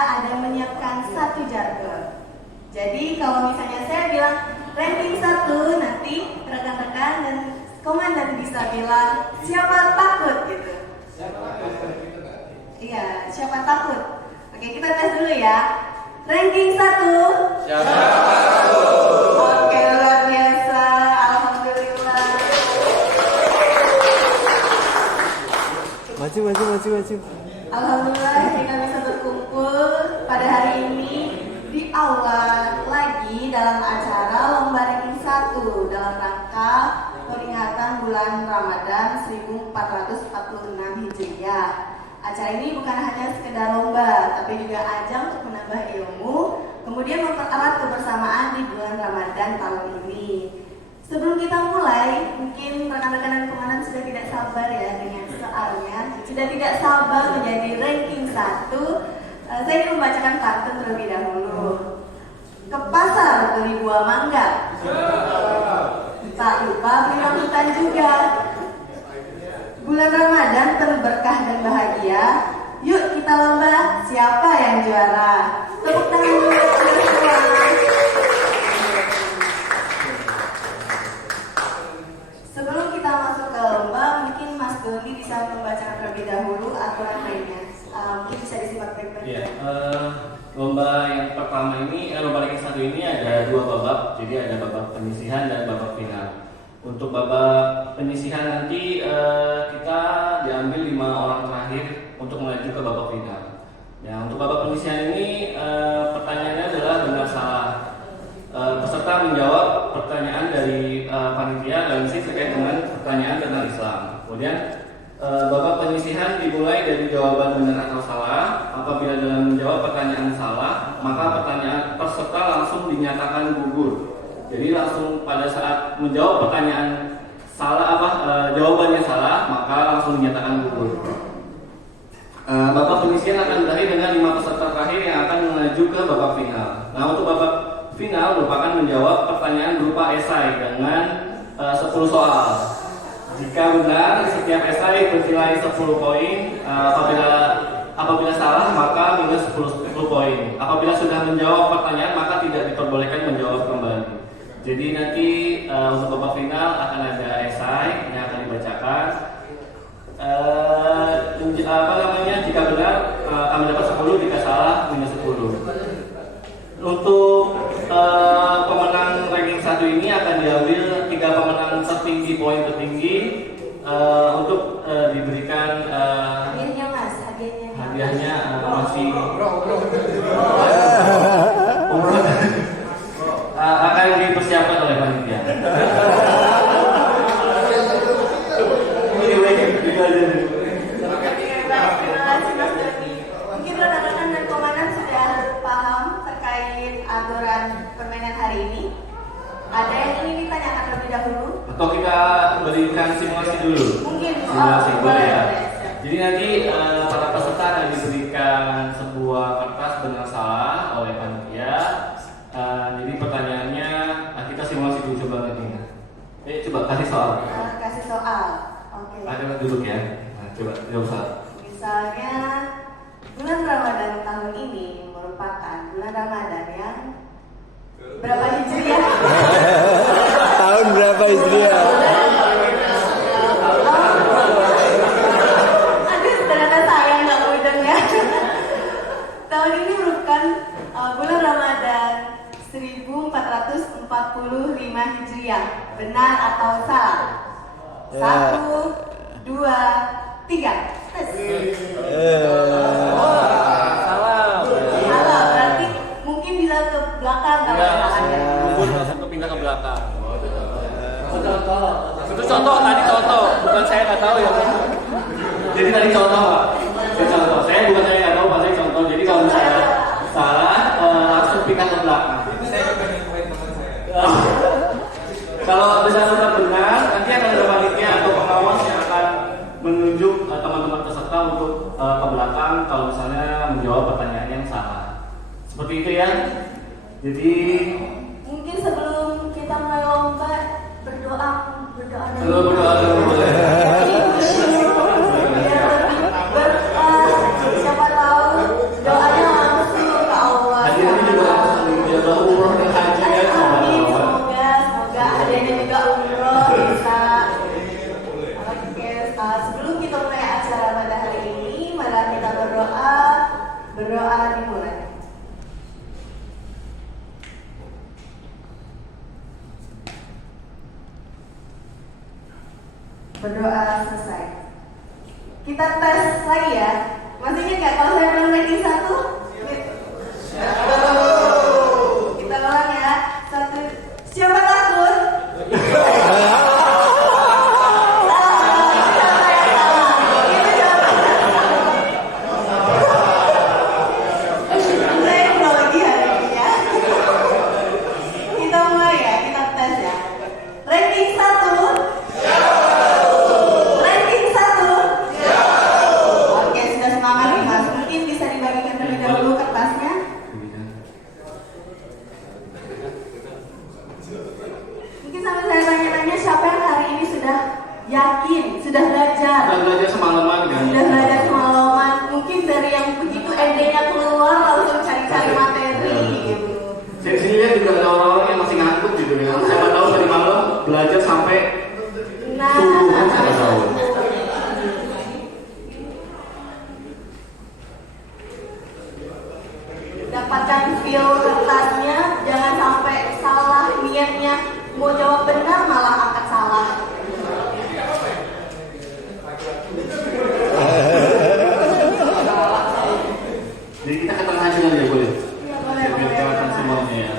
ada menyiapkan satu jargon. Jadi kalau misalnya saya bilang ranking 1, nanti rekan-rekan dan komandan bisa bilang siapa takut gitu. Iya, siapa takut? Oke, kita tes dulu ya. Ranking 1. Siapa takut? Oke, luar biasa. Alhamdulillah. Maju. Alhamdulillah kita bisa berkumpul pada hari ini di aula lagi dalam acara lomba ranking 1 dalam rangka peringatan bulan Ramadan 1446 Hijriah. Acara ini bukan hanya sekedar lomba, tapi juga ajang untuk menambah ilmu, kemudian mempererat kebersamaan di bulan Ramadan tahun ini. Sebelum kita mulai, mungkin rekan-rekan dan komandan sudah tidak sabar ya dengan soalnya, sudah tidak sabar menjadi ranking 1. Saya ingin membacakan pantun terlebih dahulu. Ke pasar beli buah mangga, tak lupa beli rambutan juga. Bulan Ramadan penuh berkah dan bahagia. Yuk kita lomba, siapa yang juara? Tepuk tangan dulu semua. Sebelum kita masuk ke lomba, mungkin Mas Doni bisa membacakan terlebih dahulu aturan mainnya. Mungkin bisa disimak baik-baik. Iya, lomba yang pertama ini, lomba ranking 1 ini ada 2 babak. Jadi ada babak penyisihan dan babak final. Untuk babak penyisihan nanti kita diambil 5 orang terakhir untuk melaju ke babak final. Ya, untuk babak penyisihan ini pertanyaannya adalah benar salah. Peserta menjawab pertanyaan dari panitia dan isi terkait dengan pertanyaan tentang Islam. Kemudian babak penyisihan dimulai dari jawaban benar atau salah. Apabila dalam menjawab pertanyaan salah, maka pertanyaan peserta langsung dinyatakan gugur. Jadi langsung pada saat menjawab pertanyaan salah jawabannya salah, maka langsung dinyatakan gugur. Babak penyisihan akan berakhir dengan 5 peserta terakhir yang akan menuju ke babak final. Nah, untuk babak final merupakan menjawab pertanyaan berupa esai dengan 10 soal. Jika benar, setiap esai bernilai 10 poin. Apabila salah, maka minus 10 poin. Apabila sudah menjawab pertanyaan, maka tidak diperbolehkan menjawab kembali. Jadi nanti untuk babak final akan ada esai yang akan dibacakan. Jika benar kami dapat 10, jika salah minus 10. Untuk pemenang ranking 1 ini akan diambil 3 pemenang tertinggi, poin tertinggi untuk diberikan Hadiahnya Mas, hadiahnya masih akan dipersiapkan oleh panitia. Mungkin rekan-rekan dan komandan sudah paham terkait aturan permainan hari ini. Ada yang ingin ditanyakan terlebih dahulu? Atau kita berikan simulasi dulu? Mungkin Simulasi boleh ya. boleh. Jadi nanti para peserta akan diberikan sebuah kertas benar salah oleh panitia. Jadi pertanyaannya kita simulasi dulu coba nanti. Coba kasih soal. Kasih soal. Oke. Ada duduk ya. Nah, coba tidak usah. Misalnya bulan Ramadan tahun ini merupakan bulan Ramadan yang berapa Hijriah? Tahun berapa Hijriah? Aduh, ternyata saya nggak mudeng ya. Tahun ini merupakan bulan Ramadan 1445 Hijriah. Benar atau salah? 1, 2, 3. Salah. Salah, berarti mungkin bisa ke belakang kalau salahnya. Untuk pindah ke belakang. Itu contoh, tadi contoh, bukan saya nggak tahu ya. Jadi tadi contoh, Pak. Jadi contoh. Saya bukan saya nggak tahu, Pak. Saya contoh. Jadi kalau misalnya salah, langsung pindah ke belakang. Kalau misalnya benar, nanti akan ada panitia atau pengawas yang akan menunjuk teman-teman peserta untuk ke belakang kalau misalnya menjawab pertanyaan yang salah. Seperti itu ya. Jadi Mungkin sebelum kita mulai lomba berdoa dulu boleh. siapa tahu doanya langsung Berdoa selesai. Kita tes lagi ya. Masih ingat nggak kalau saya bilang ranking 1? Kita ulang ya. 1. Siapa takut? Sudah belajar semalaman kan? Sudah belajar semalaman. Mungkin dari yang begitu ED-nya keluar langsung cari-cari materi gitu. Saya sini lihat juga ada orang-orang yang masih ngantuk gitu ya. Siapa tahu dari malam belajar sampai subuh kan siapa tahu. Dapatkan feel kertasnya, jangan sampai salah niatnya. Mau jawab benar malah angkat salah. Jadi kita ke tengah aja ya boleh? Iya boleh. Biar kelihatan semuanya ya.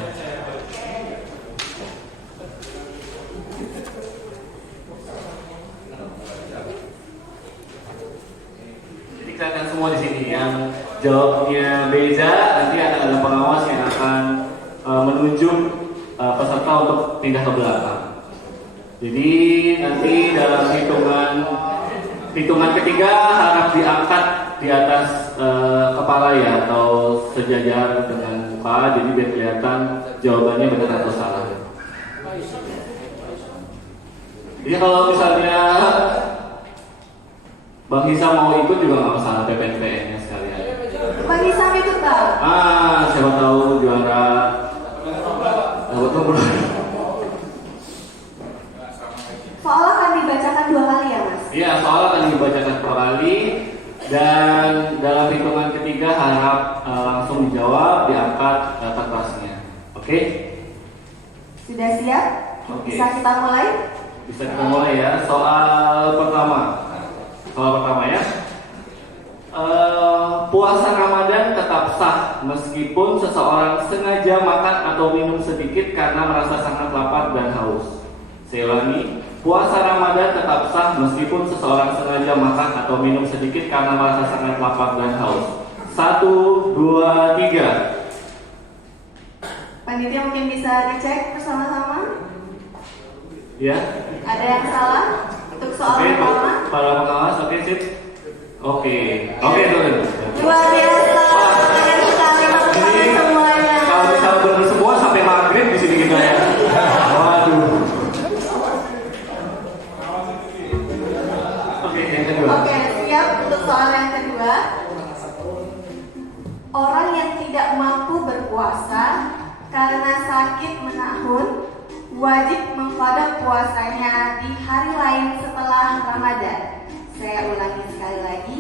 Jadi kelihatan semua di sini. Yang jawabnya beda, nanti akan ada pengawas yang akan menunjuk peserta untuk pindah ke belakang. Jadi nanti dalam hitungan ketiga harap diangkat di atas kepala ya, atau sejajar dengan muka, jadi biar kelihatan jawabannya benar atau salah. Jadi kalau misalnya Bang Hisam mau ikut juga nggak masalah, PPNPN-nya sekalian. Bang Hisam ikut tak? Siapa tahu juara. Soal akan dibacakan 2 kali ya Mas? Iya, soal akan dibacakan 2 kali. Dan dalam hitungan ketiga harap langsung dijawab, diangkat kertasnya. Oke? Sudah siap? Oke. Bisa kita mulai? Bisa kita mulai ya. Soal pertama ya. Puasa Ramadan tetap sah meskipun seseorang sengaja makan atau minum sedikit karena merasa sangat lapar dan haus. Saya ulangi. Puasa Ramadan tetap sah meskipun seseorang sengaja makan atau minum sedikit karena merasa sangat lapar dan haus. 1, 2, 3. Panitia mungkin bisa dicek bersama-sama. Ya. Ada yang salah untuk soal pertama? Para pengawas, oke sip. Oke, tuh. Luar biasa, kalian sekali melakukan semuanya. Kalau misalnya benar semua sampai maghrib di sini kita ya. Waduh. Yang kedua. Oke, siap untuk soal yang kedua. Orang yang tidak mampu berpuasa karena sakit menahun wajib mengqadha puasanya di hari lain setelah Ramadan. Saya ulangi sekali lagi.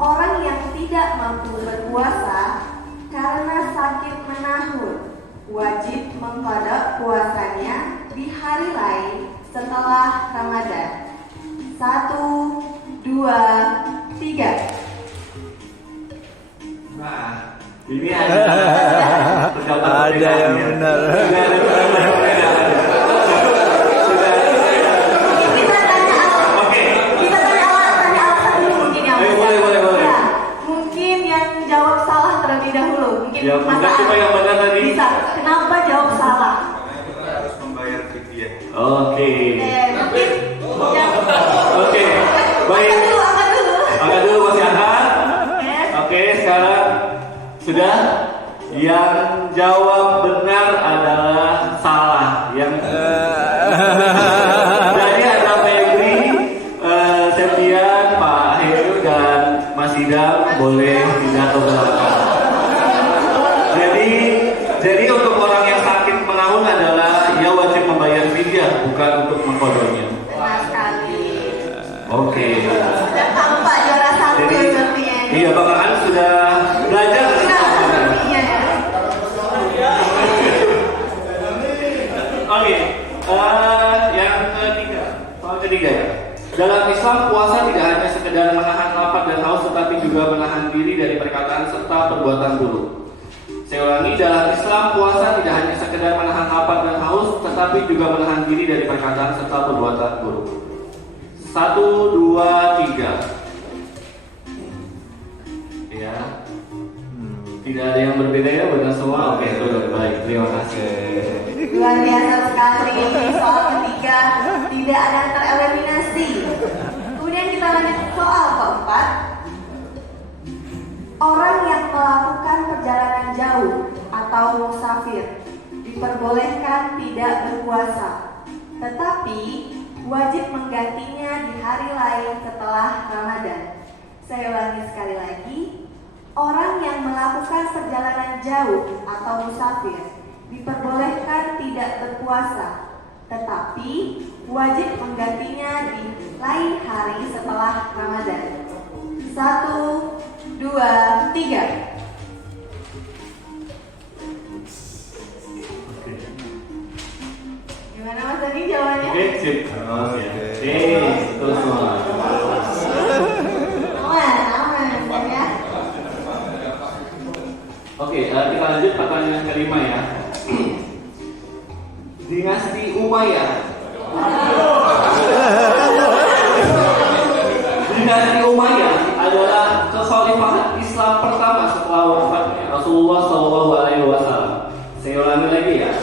Orang yang tidak mampu berpuasa karena sakit menahun wajib mengqadha puasanya di hari lain setelah Ramadan. 1, 2, 3. Nah, ini ada yang benar. Kita tanya alasan dulu mungkin ya. Boleh. Ya, mungkin yang jawab salah terlebih dahulu. Mungkin Ya, Mas coba yang benar tadi. Bisa. Kenapa jawab salah? Harus membayar fidyah. Oke. Mungkin yang Oke. Baik. angkat dulu. Masih angkat. Oke, sekarang sudah. Yang jawab benar adalah salah. Jadi ada Febri, Septian, Pak Heru dan Mas Idam boleh pindah ke belakang. Jadi untuk orang yang sakit menahun adalah ia wajib membayar fidyah, bukan untuk mengqadhanya. Benar sekali. Oke. Sudah tampak juara 1 sepertinya. Iya, Bang Aan sudah belajar. Sepertinya ya. Islam, puasa tidak hanya sekedar menahan lapar dan haus, tetapi juga menahan diri dari perkataan serta perbuatan buruk. Saya ulangi, dalam Islam, puasa tidak hanya sekedar menahan lapar dan haus, tetapi juga menahan diri dari perkataan serta perbuatan buruk. 1, 2, 3. Ya. Tidak ada yang berbeda ya, benar semua? Oke, itu baik. Terima kasih. Luar biasa sekali. Soal ketiga tidak ada tereliminasi. Kemudian kita lanjut ke soal keempat. Orang yang melakukan perjalanan jauh atau musafir diperbolehkan tidak berpuasa, tetapi wajib menggantinya di hari lain setelah Ramadan. Saya ulangi sekali lagi. Orang yang melakukan perjalanan jauh atau musafir diperbolehkan tidak berpuasa, tetapi wajib menggantinya di lain hari setelah Ramadan. 1, 2, 3. Gimana Mas Dani jawabannya? Oke, sip. Terus semua. Aman ya. Oke, kita lanjut pertanyaan kelima ya. Dinasti Umayyah. Dinasti Umayyah adalah kekhalifahan Islam pertama setelah wafatnya Rasulullah SAW. Saya ulangi lagi ya.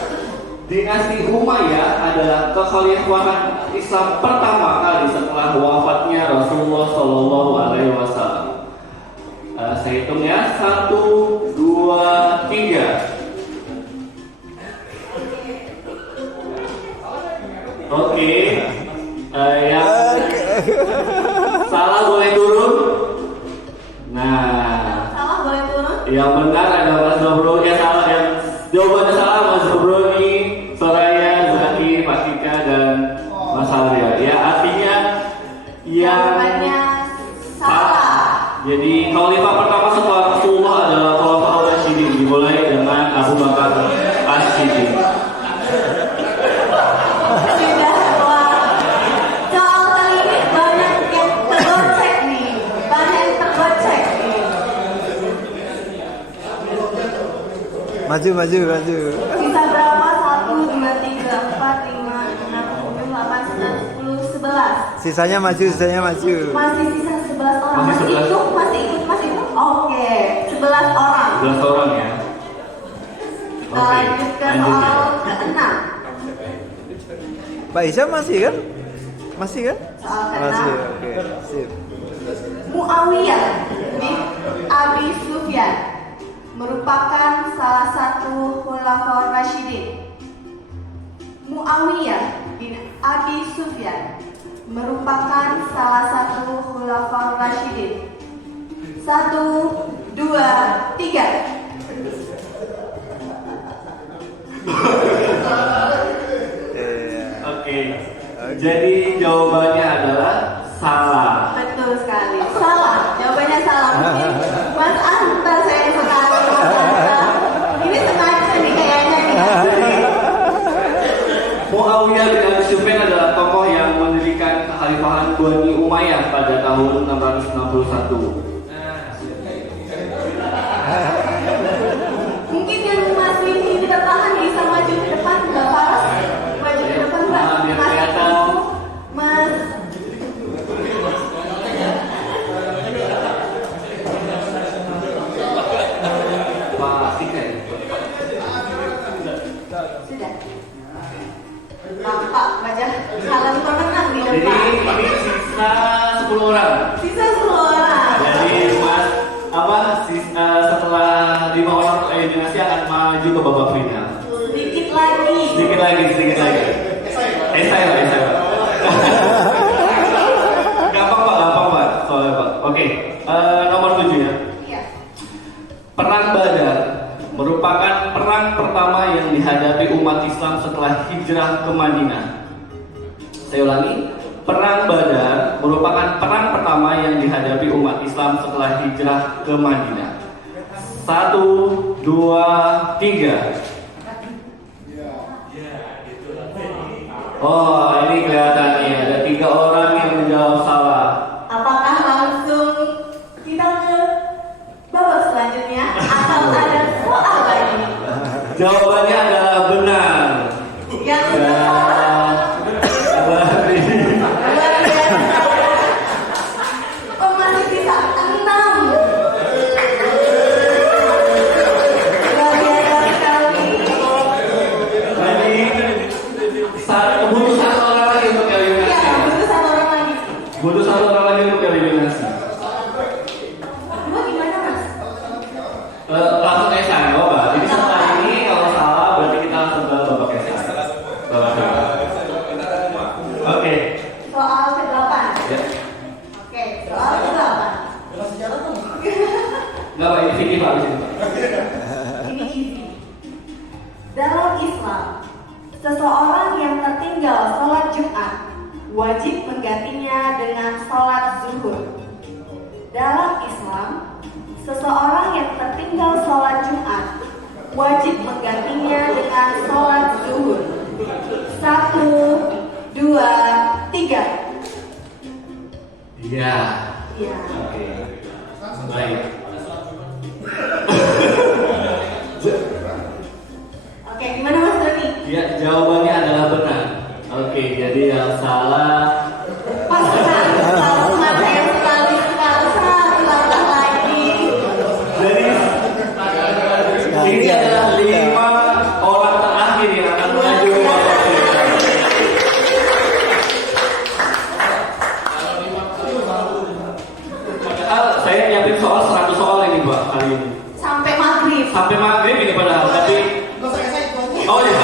Dinasti Umayyah adalah kekhalifahan Islam pertama kali setelah wafatnya Rasulullah SAW. Saya hitung ya, 1, 2, 3. Oke, yang salah boleh turun. Nah, Salah boleh turun. yang benar ada Mas Dobro. Ya salah, yang jawabannya salah Mas Dobro nih, Soraya, Zaki, Pak Tika, dan Mas Arya. Ya artinya Jawabannya salah. Jadi khalifah pertama setelah Rasulullah adalah Khalifah Ar-Rasyidin, dimulai dengan Abu Bakar As-Siddiq. Sudah keluar. Soal kali ini banyak yang tergocek nih. Banyak yang tergocek nih. Maju, maju, maju. Sisa berapa? 1, 2, 3, 4, 5, 6, 7, 8, 9, 10, 11. Sisanya maju, sisanya maju. Masih sisa 11 orang. Masih 11. Masih ikut. Oke, 11 orang. 11 orang ya. Kita lanjut ke soal ke-6. Pak Isya masih kan? Masih kan? Soal Masih, ke-6. oke. Sip. Muawiyah bin Abi Sufyan merupakan salah satu khulafaur Rasyidin. Muawiyah bin Abi Sufyan merupakan salah satu khulafaur Rasyidin. 1, 2, 3. Oke. Jadi jawabannya adalah salah. Betul sekali. Salah. Jawabannya salah. Mungkin Mas Anta saya sekali. Mas Anta. Ini sengaja nih kayaknya nih. Muawiyah bin Abi Sufyan adalah tokoh yang mendirikan kekhalifahan Bani Umayyah pada tahun 661. Mungkin yang masih ini tertahan bisa maju ke depan, Mbak Faras. Maju ke depan, Mbak. Biar Mas kelihatan. Ibu, Mas. Pak Tika. Sudah. Nampak wajah calon pemenang di Jadi depan. ini sisa 10 orang. Sisa 10 orang. Jadi Mas setelah 5 orang eliminasi akan maju ke babak final. Sedikit lagi. Sedikit lagi. Saya. Gampang Pak. Soalnya Pak. Oke. Nomor 7 ya. Iya. Perang Badar merupakan perang pertama yang dihadapi umat Islam setelah hijrah ke Madinah. Saya ulangi, Perang Badar merupakan perang pertama yang dihadapi umat Islam setelah hijrah ke Madinah. 1, 2, 3. Oh, ini kelihatan nih ada 3 orang yang menjawab salah. Jawabannya adalah benar. Yang Ya, luar biasa. Oh, masih bisa 6. Luar biasa sekali. Jadi butuh satu orang lagi untuk Iya, eliminasi. butuh satu orang lagi. Butuh satu orang lagi untuk eliminasi. Dua gimana, Mas? Langsung Esa, nggak apa. Jadi setelah ini kalau salah berarti kita langsung ke babak Esa. Babak kedua. Oke. Soal ke-8. Ya. Oke, soal ke-8. Nggak apa, ini fikih Pak. Ini easy. Dalam Islam, seseorang yang tertinggal sholat Jumat wajib menggantinya dengan sholat zuhur. Dalam Islam, seseorang yang tertinggal sholat Jumat wajib menggantinya dengan sholat zuhur. 1, 2, 3. Iya. Iya. Oke. Baik. Oke, gimana Mas Doni? Ya, jawabannya adalah benar. Oke, jadi yang salah. Pas sekali, sama saya sekali satu langkah lagi. Jadi ini adalah 5 orang terakhir yang akan maju ke babak final. Padahal saya nyiapin soal 100 soal ini Mbak kali ini. Sampai maghrib. Sampai maghrib ini padahal, tapi oh iya.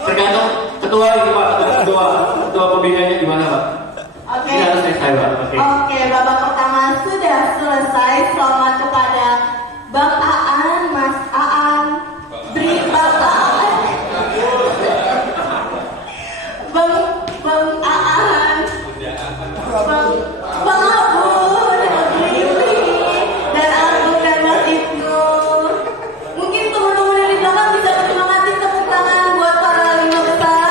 Tergantung ketua ini Pak, ketua pembinanya gimana Pak? Oke. Ini harus selesai Pak. Oke. Oke, babak pertama sudah selesai. Selamat kepada Bang Aan, Mas Aan, Bapak Aan, Bang Aan, Bang Abu, dan Lili, dan Abu dan Mas Ibnu. Mungkin teman-teman yang di belakang bisa bersemangatin tepuk tangan buat para 5 besar.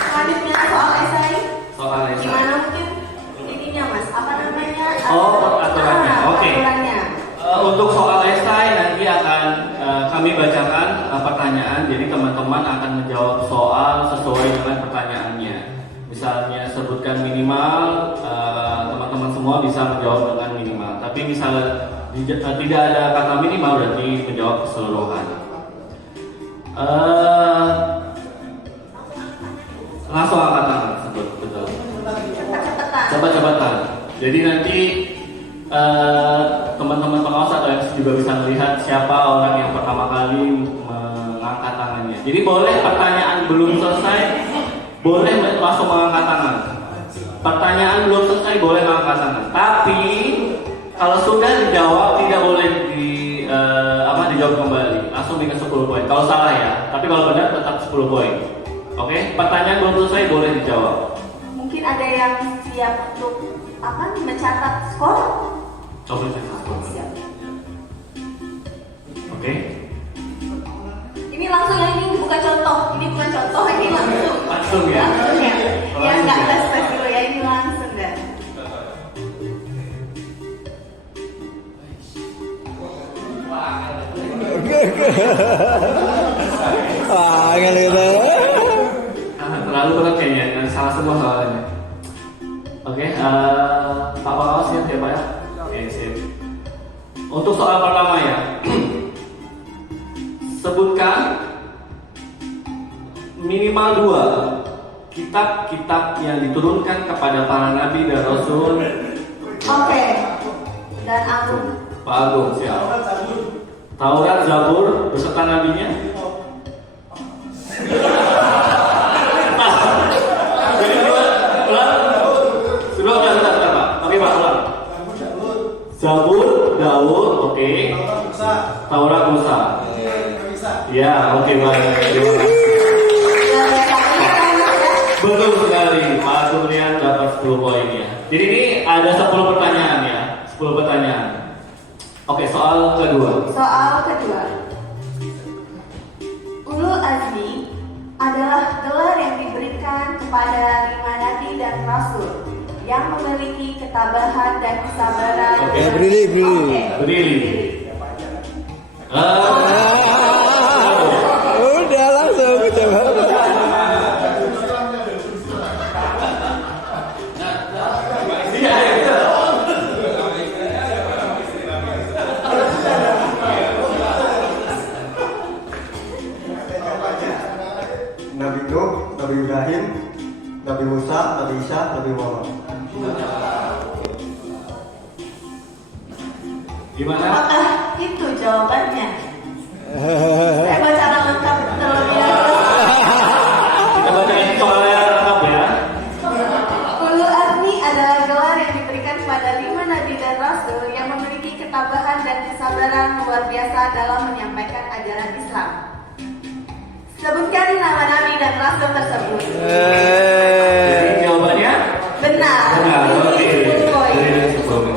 Selanjutnya soal esai. Soal esai. Gimana mungkin ininya Mas? Apa namanya? Oh, aturannya. Oke. Aturannya. Untuk soal esai nanti akan kami bacakan pertanyaan. Jadi teman-teman akan menjawab soal sesuai dengan pertanyaannya. Misalnya sebutkan minimal, teman-teman semua bisa menjawab dengan minimal. Tapi misalnya tidak ada kata minimal berarti menjawab keseluruhan. Langsung angkat tangan, sebut betul. Cepet-cepetan. Cepat-cepatan. Jadi nanti teman-teman pengawas atau yang juga bisa melihat siapa orang yang pertama kali mengangkat tangannya. Jadi boleh pertanyaan belum selesai, boleh langsung mengangkat tangan. Pertanyaan belum selesai boleh mengangkat tangan. Tapi kalau sudah dijawab tidak boleh dijawab kembali. Langsung dikasih 10 poin. Kalau salah ya. Tapi kalau benar tetap 10 poin. Oke? Pertanyaan belum selesai boleh dijawab. Mungkin ada yang siap untuk mencatat skor? Coba saya satu. Siap. Oke? Ini langsung ya, ini bukan contoh, ini langsung. Langsung ya? Langsung ya. Oh, Ya langsung nggak ya? tes dulu ya, ini langsung dah. Wah, gitu. Terlalu berat kayaknya, salah semua soalnya. Oke, Pak Pengawas siap ya Pak ya? Oke, siap. Untuk soal pertama ya, sebutkan minimal 2 kitab-kitab yang diturunkan kepada para nabi dan rasul. Oke. Dan aku. Pak Agung siap. Taurat, Zabur beserta nabinya. Jadi ulang. Sudah Pak. Oke Pak, ulang. Zabur, Daud, oke. Taurat, Musa. Ya, oke baik. Terima kasih. Betul sekali, Pak Suryan dapat 10 poin ya. Jadi ini ada 10 pertanyaan ya, 10 pertanyaan. Oke, soal kedua. Soal kedua. Ulul Azmi adalah gelar yang diberikan kepada 5 nabi dan rasul yang memiliki ketabahan dan kesabaran. Oke. Berdiri. Oke. Berdiri. Udah langsung coba. Nabi Nuh, Nabi Ibrahim, Nabi Musa, Nabi Isa, Nabi Muhammad. Gimana? Apakah itu jawabannya? Saya baca lengkap terlebih dahulu. Kita bacain soalnya lengkap ya. Ulul Azmi adalah gelar yang diberikan kepada 5 nabi dan rasul yang memiliki ketabahan dan kesabaran luar biasa dalam menyampaikan ajaran Islam. Sebutkan nama nabi dan rasul tersebut. Jadi jawabannya Benar. benar. Oke. Ini 10 poin. Jadi 10 poin.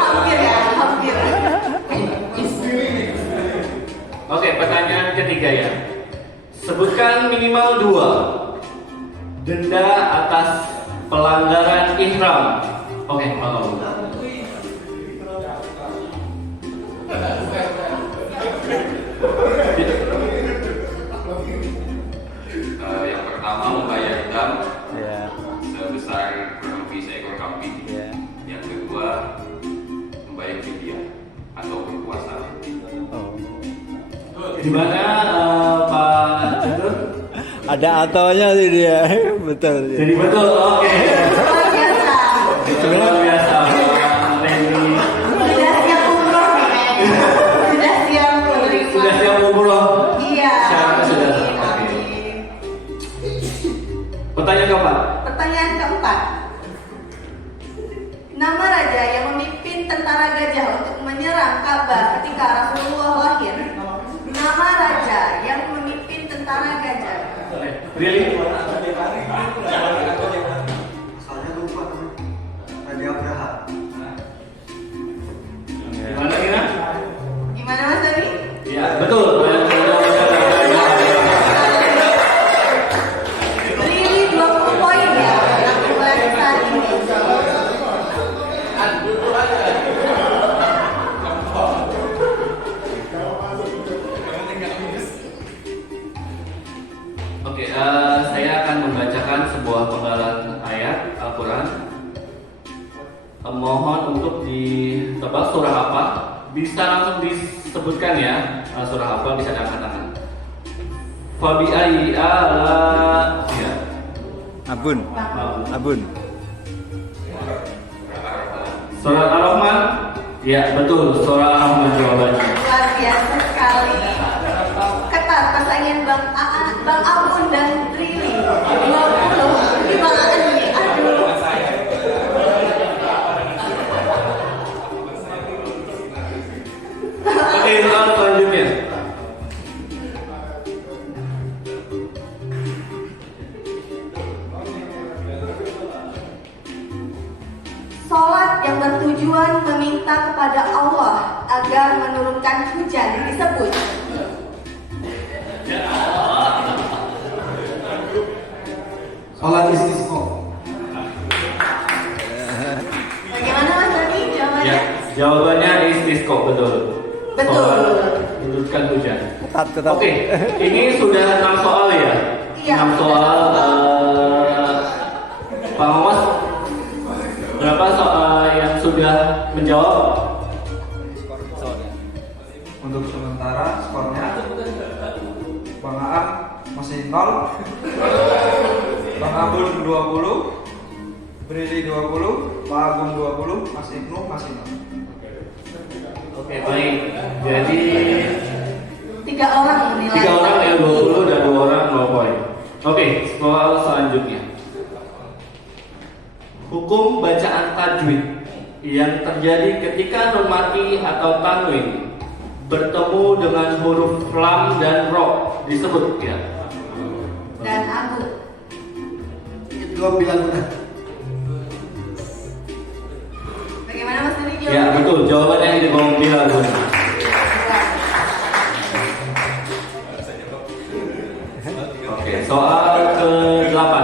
Hampir ya, hampir. Oke, pertanyaan ketiga ya. Sebutkan minimal 2 denda atas pelanggaran ihram. Oke, mau. Yang pertama membayar dam Ya. sebesar kurang lebih seekor kambing. Ya. Yang kedua membayar fidyah atau berpuasa. Oh. Gimana Pak Cendur? Ada atonya sih dia. Betul. Jadi betul. Oke. Luar biasa. Luar biasa. Pak Randy. Sudah siap umroh nih kayaknya. Sudah siap menerima. Sudah siap umroh. Iya. Syaratnya sudah. Amin, Oke. amin. Pertanyaan keempat. Pertanyaan keempat. Nama raja yang memimpin tentara gajah untuk menyerang Ka'bah ketika Rasulullah lahir. Nama raja yang memimpin tentara gajah. Really? Saya lupa. Raja Abraha. Gimana Ira? Gimana Mas Dani? Iya, betul. Really 20 poin ya. Aku mulai saat ini. Oke, saya akan membacakan sebuah penggalan ayat Al-Quran. Mohon untuk ditebak surah apa. Bisa langsung disebutkan ya, surah apa, bisa diangkat tangan. Fabi ayyi ala ya. Abun. Abun. Surah Ar-Rahman. Ya, betul, surah Ar-Rahman jawabannya. Luar biasa sekali. Ketat persaingan Bang Abun dan Rili. 20. Ini Bang Aan nih. Aduh. Oke, soal selanjutnya. Salat yang bertujuan meminta kepada Allah agar menurunkan hujan disebut. Salat istisqa. Bagaimana Mas Dani jawabannya? Ya, jawabannya istisqa, betul. Betul. Soal menurunkan hujan. Ketat. Oke, ini sudah 6 soal ya? Iya. 6 soal. Pak Mas, berapa soal yang sudah menjawab? Untuk sementara skornya Bang Aan masih 0, Bang Abun 20, Brili 20, Pak Agung 20, Mas Ibnu masih 0. Oke, baik. Jadi 3 orang menilai. 3 orang yang 20 dan 2 orang 0 poin. Oke, soal selanjutnya. Hukum bacaan tajwid yang terjadi ketika nun mati atau tanwin bertemu dengan huruf lam dan ro disebut ya. Dan Abu. Dua bilang benar. Bagaimana Mas Dani Ya jawabannya? betul, jawabannya yang di bawah bilang. Oke, soal ke-8.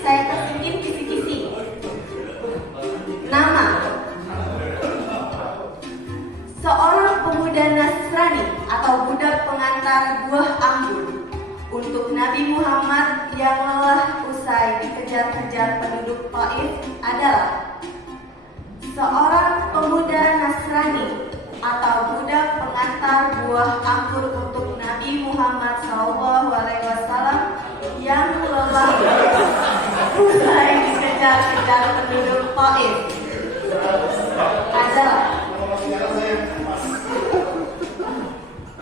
saya kasih kisi-kisi. Nama seorang pemuda Nasrani atau budak pengantar buah anggur untuk Nabi Muhammad yang lelah usai dikejar-kejar penduduk Taif adalah seorang pemuda Nasrani atau budak pengantar buah anggur untuk Nabi Muhammad SAW yang lelah usai dikejar-kejar penduduk Taif adalah.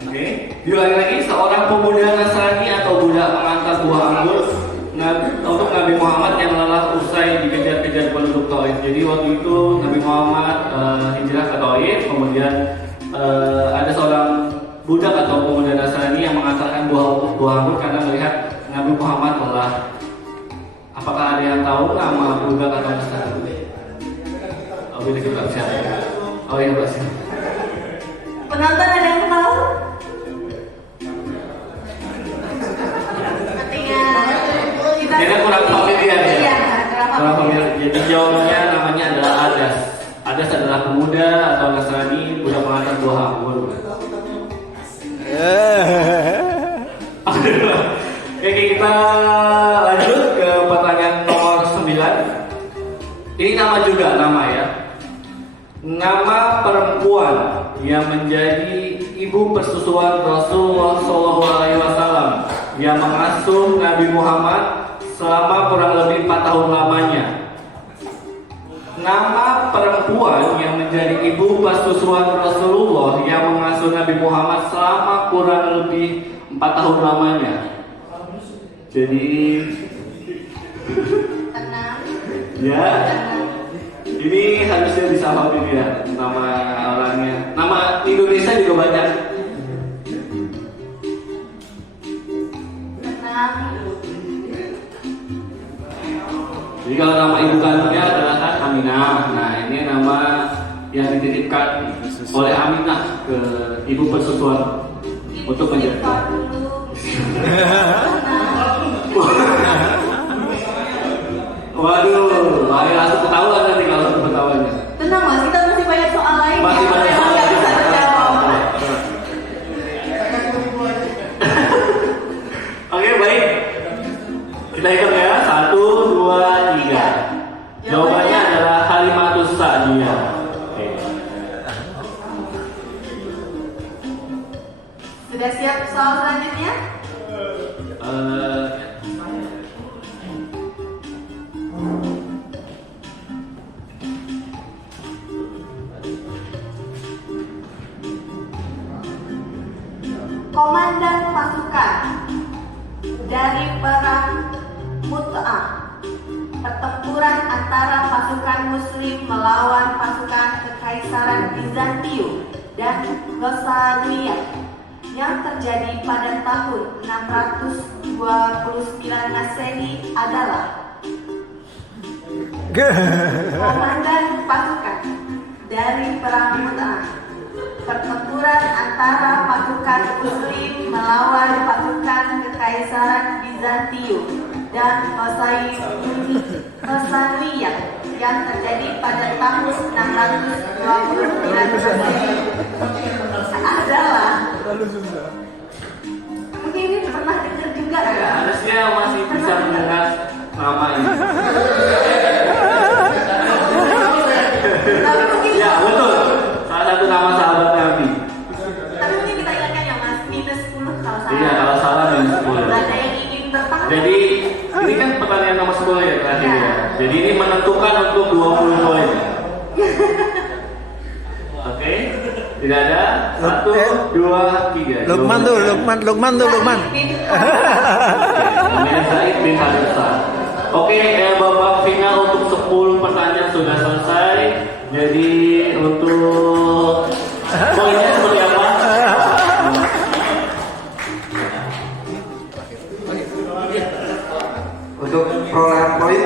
Oke, diulangi lagi, seorang pemuda Nasrani atau budak pengantar buah anggur untuk Nabi Muhammad yang lelah usai dikejar-kejar penduduk Taif. Jadi waktu itu Nabi Muhammad hijrah ke Taif, kemudian ada seorang budak atau pemuda Nasrani yang mengantarkan buah anggur karena melihat Nabi Muhammad lelah. Apakah ada yang tahu nama budak atau Nasrani? Oh, boleh kita siapa? Oh iya, pasti. Penonton ada yang tahu? Artinya kita kurang familiar ya? Iya, Kurang familiar. Jadi jawabannya namanya adalah Adas. Adas adalah pemuda atau Nasrani budak pengantar buah anggur. Oke, kita lanjut ke pertanyaan nomor 9. Ini nama juga, nama ya. Nama perempuan yang menjadi ibu persusuan Rasulullah SAW yang mengasuh Nabi Muhammad selama kurang lebih 4 tahun lamanya. Nama perempuan yang menjadi ibu persusuan Rasulullah yang mengasuh Nabi Muhammad selama kurang lebih 4 tahun lamanya. Jadi tenang. ya, ini harusnya bisa hafal ya nama orangnya. Nama di Indonesia juga banyak. Tenang. Jadi kalau nama ibu kandungnya adalah kan Aminah. Nah, ini nama yang dititipkan oleh Aminah ke ibu persusuan untuk menjadi. Waduh, langsung ketahuan nanti kalau ketahuannya. Tenang mas, kita masih banyak soal lain. Masih banyak soal yang nggak bisa terjawab. Oke, baik. Kita hitung ya, 1, 2, 3. Jawabannya adalah Halimatus Sa'diyah. Oke. Sudah siap soal selanjutnya? Komandan pasukan dari perang Mu'tah, pertempuran antara pasukan Muslim melawan pasukan Kekaisaran Bizantium dan Ghazaniyah yang terjadi pada tahun 629 Masehi adalah komandan pasukan dari perang Mu'tah, pertempuran antara pasukan Muslim melawan pasukan Kekaisaran Bizantium dan Ghazaniyah yang terjadi pada tahun 629 Masehi adalah. Mungkin ini pernah dengar juga Ya, ya? harusnya masih bisa mendengar nama ini. Tapi mungkin Ya, betul. Salah satu nama sahabat Nabi. Tapi mungkin kita ingatkan ya mas, minus 10 kalau salah. Iya, kalau salah minus 10. Ada yang ingin bertanya? Jadi ini kan pertanyaan nomor 10 ya terakhir ya. Jadi ini menentukan untuk 20 poin. Oke, tidak ada. 1, 2, 3. Lukman tuh, Lukman. Namanya Zaid bin Harithah. Oke, babak final untuk 10 pertanyaan sudah selesai. Jadi untuk poinnya seperti apa? Untuk perolehan poin,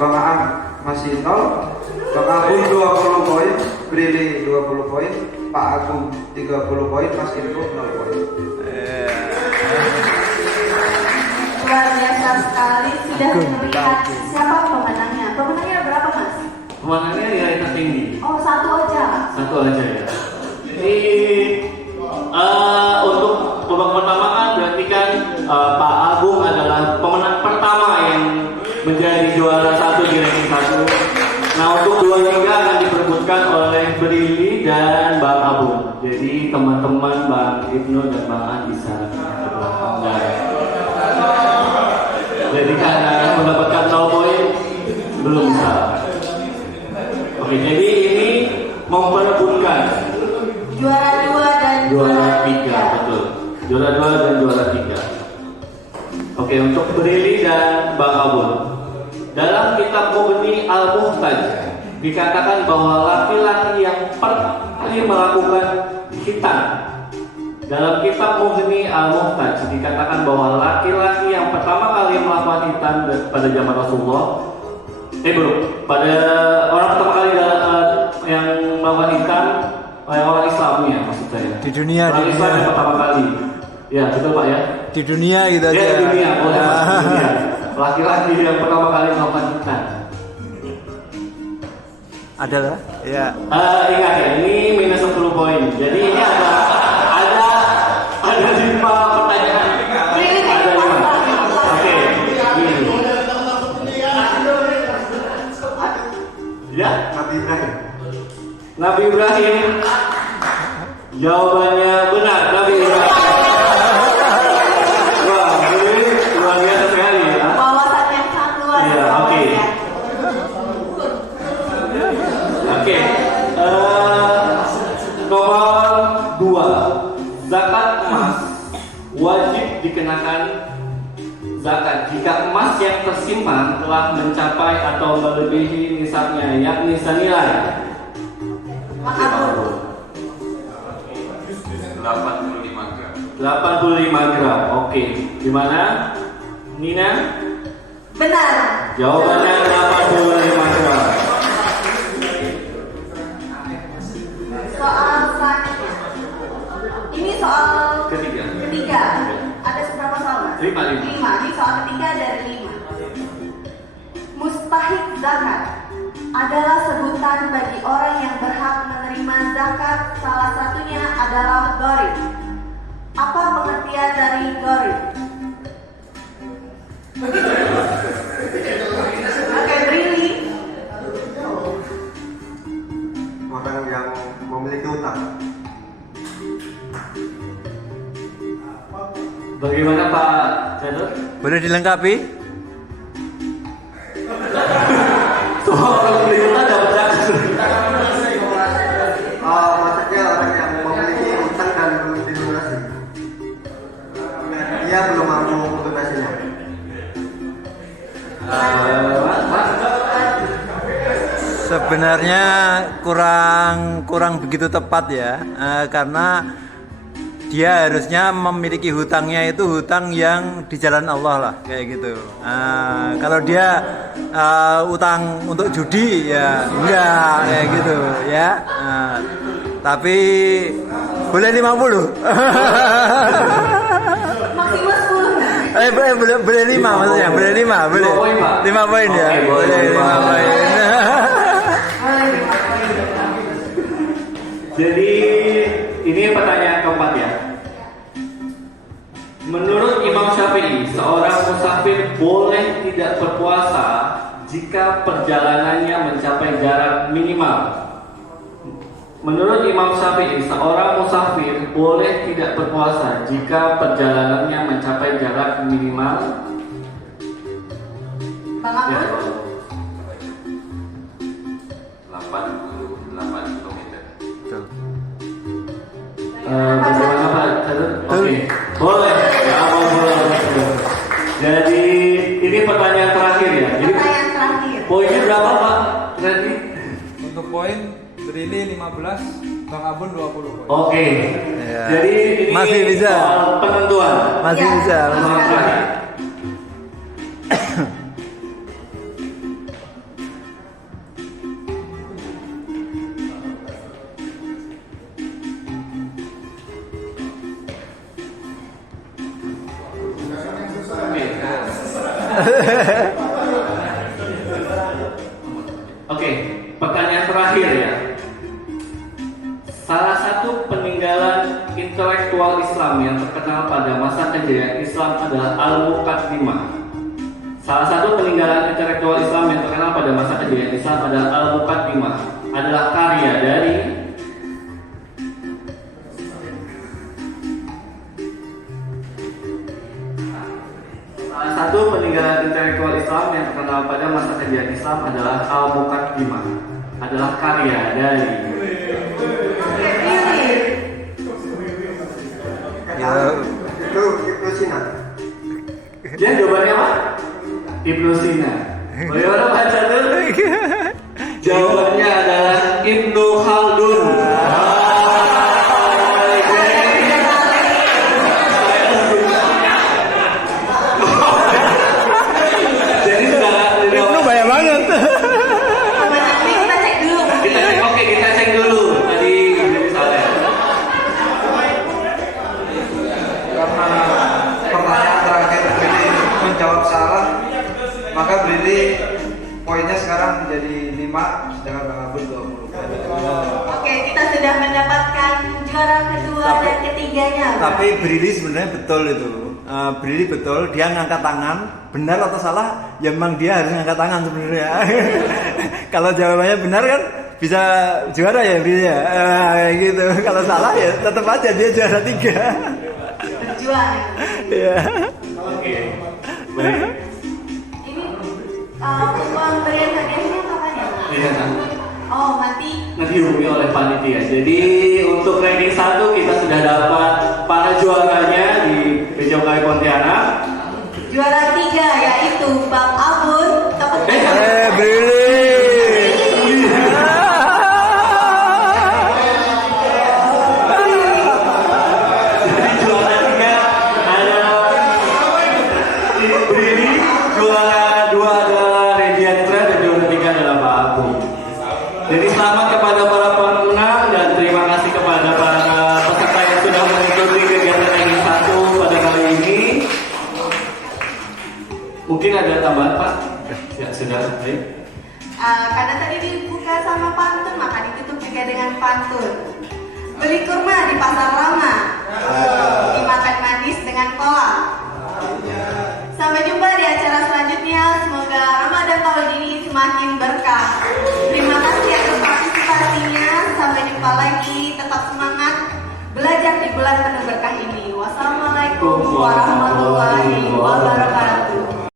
Bang Aan masih 0, Bang Agung 20 poin, Brili 20 poin, Pak Agung 30 poin, Mas Indro 0 poin. luar biasa sekali. Sudah terlihat siapa pemenangnya. Pemenangnya berapa Mas? Pemenangnya ya yang tertinggi. Oh, satu aja. Satu aja ya. Ini untuk babak pertama kan berarti kan Pak Agung adalah pemenang pertama yang menjadi juara satu di ranking 1. Nah untuk 2-3 akan diperebutkan oleh Brili dan Bang Agung. Jadi teman-teman Bang Ibnu dan Bang An bisa ke belakang. Jadi karena mendapatkan 0 poin belum bisa. Oke, jadi ini memperebutkan Juara 2 dan juara 3, betul. Juara 2 dan juara 3. Oke, untuk Brili dan Bang Abun. Dalam kitab Mughni Al-Muhtaj dikatakan bahwa laki-laki yang pertama kali melakukan khitan. Dalam kitab Mughni Al-Muhtaj dikatakan bahwa laki-laki yang pertama kali melakukan khitan pada zaman Rasulullah, pada orang pertama kali yang melakukan khitan orang Islamnya maksud saya. Di dunia, orang di Islam dunia. yang pertama kali. Ya, betul Pak ya. Di dunia gitu aja. Ya, di dunia, boleh Pak, di dunia. Laki-laki yang pertama kali melakukan khitan. Adalah ya. Ingat ya, ini minus 10 poin. Jadi ini ada 5 pertanyaan. Ada 5. Oke. Ya, Nabi Ibrahim. Nabi Ibrahim. Jawabannya benar, Nabi Ibrahim. Wah, ini luar biasa sekali ya. wawasan yang sangat luas. Iya, oke. Oke. Nomor 2. Zakat emas wajib dikenakan zakat jika emas yang tersimpan telah mencapai atau melebihi nisabnya, yakni senilai. Mas Abun. 85 gram. 85 gram. Oke. Gimana? Nina? Benar. Jawabannya 85 gram. Soal selanjutnya. Ini soal Ketiga. Ada seberapa soal Mas? 5. Ini soal ketiga dari 5. Mustahik zakat adalah sebutan bagi orang yang berhak menerima zakat. Salah satunya adalah gharib. Apa pengertian dari gharib? Oke, Brili. Orang yang memiliki utang. Bagaimana Pak Chandra? Boleh dilengkapi? Soal berita dapat zakat. Maksudnya orang yang memiliki utang dan belum dilunasi. Dia belum mampu melunasinya. Sebenarnya kurang begitu tepat ya, karena dia harusnya memiliki hutangnya itu hutang yang di jalan Allah lah kayak gitu. Kalau dia utang untuk judi ya enggak kayak gitu ya. Tapi boleh 50. Maksimal 10. Boleh 5 maksudnya, boleh 5, boleh 5 poin ya, Oke, boleh 5 poin. Jadi ini pertanyaan keempat ya. Menurut Imam Syafi'i, seorang musafir boleh tidak berpuasa jika perjalanannya mencapai jarak minimal. Menurut Imam Syafi'i, seorang musafir boleh tidak berpuasa jika perjalanannya mencapai jarak minimal. Bang Ya, Abun. 88 km. Betul. Bagaimana Pak Chandra? Oke, boleh. Ya, boleh. Jadi ini pertanyaan terakhir ya. Jadi Pertanyaan terakhir. poinnya berapa Pak? Nanti. Untuk poin Brili 15, Bang Abun 20 poin. Oke. Ya. Jadi ini Masih bisa. soal penentuan. Masih Ya. bisa, masih Soal bisa. terakhir. Oke. Oke, pertanyaan terakhir ya. Salah satu peninggalan intelektual Islam yang terkenal pada masa kejayaan Islam adalah Al-Muqaddimah. Salah satu peninggalan intelektual Islam yang terkenal pada masa kejayaan Islam adalah Al-Muqaddimah. Adalah karya dari salah satu peninggalan intelektual Islam yang terkenal pada masa kejayaan Islam adalah Al-Muqaddimah. Adalah karya dari Itu Ibnu Sina. dia jawabannya apa? Ibnu Sina. Bagaimana Pak Catur? Jawabannya adalah Ibnu Khaldun. Jadi Ibnu banyak banget. Kita cek dulu. kita cek dulu tadi misalnya. Karena pertanyaan terakhir Brili menjawab salah, maka Brili poinnya sekarang menjadi 5, sedangkan Bang Abun 20 poin. Oke, kita sudah mendapatkan juara kedua dan ketiganya. Tapi Brili sebenarnya betul itu. Brili betul, dia ngangkat tangan, benar atau salah, ya memang dia harus ngangkat tangan sebenarnya. Kalau jawabannya benar kan bisa juara ya Brili ya. Kayak gitu. Kalau salah ya tetap aja dia juara 3. Berjuang. Iya. Oke. Baik. Ini pemberian hadiahnya kapan ya? Iya, kan? Oh, nanti Dihubungi oleh panitia. Jadi untuk ranking 1 kita sudah dapat para juaranya di PJOKI Pontianak. juara 3 yaitu Bang Abun. Tepuk tangan. Brili. Jadi juara 3 adalah Brili, juara 2 adalah Rediantra dan juara 3 adalah Pak Agung. Jadi selamat kepada para pemenang dan terima kasih kepada para peserta yang sudah mengikuti kegiatan ranking 1 pada kali ini. Mungkin ada tambahan Pak? Ya sudah, baik. Karena tadi dibuka sama pantun, maka ditutup juga dengan pantun. Beli kurma di pasar lama, dimakan manis dengan kolak. Sampai jumpa di acara selanjutnya. Semoga Ramadan tahun ini semakin berkah. Terima kasih atas partisipasinya. Sampai jumpa lagi. Tetap semangat belajar di bulan penuh berkah ini. Wassalamualaikum warahmatullahi wabarakatuh.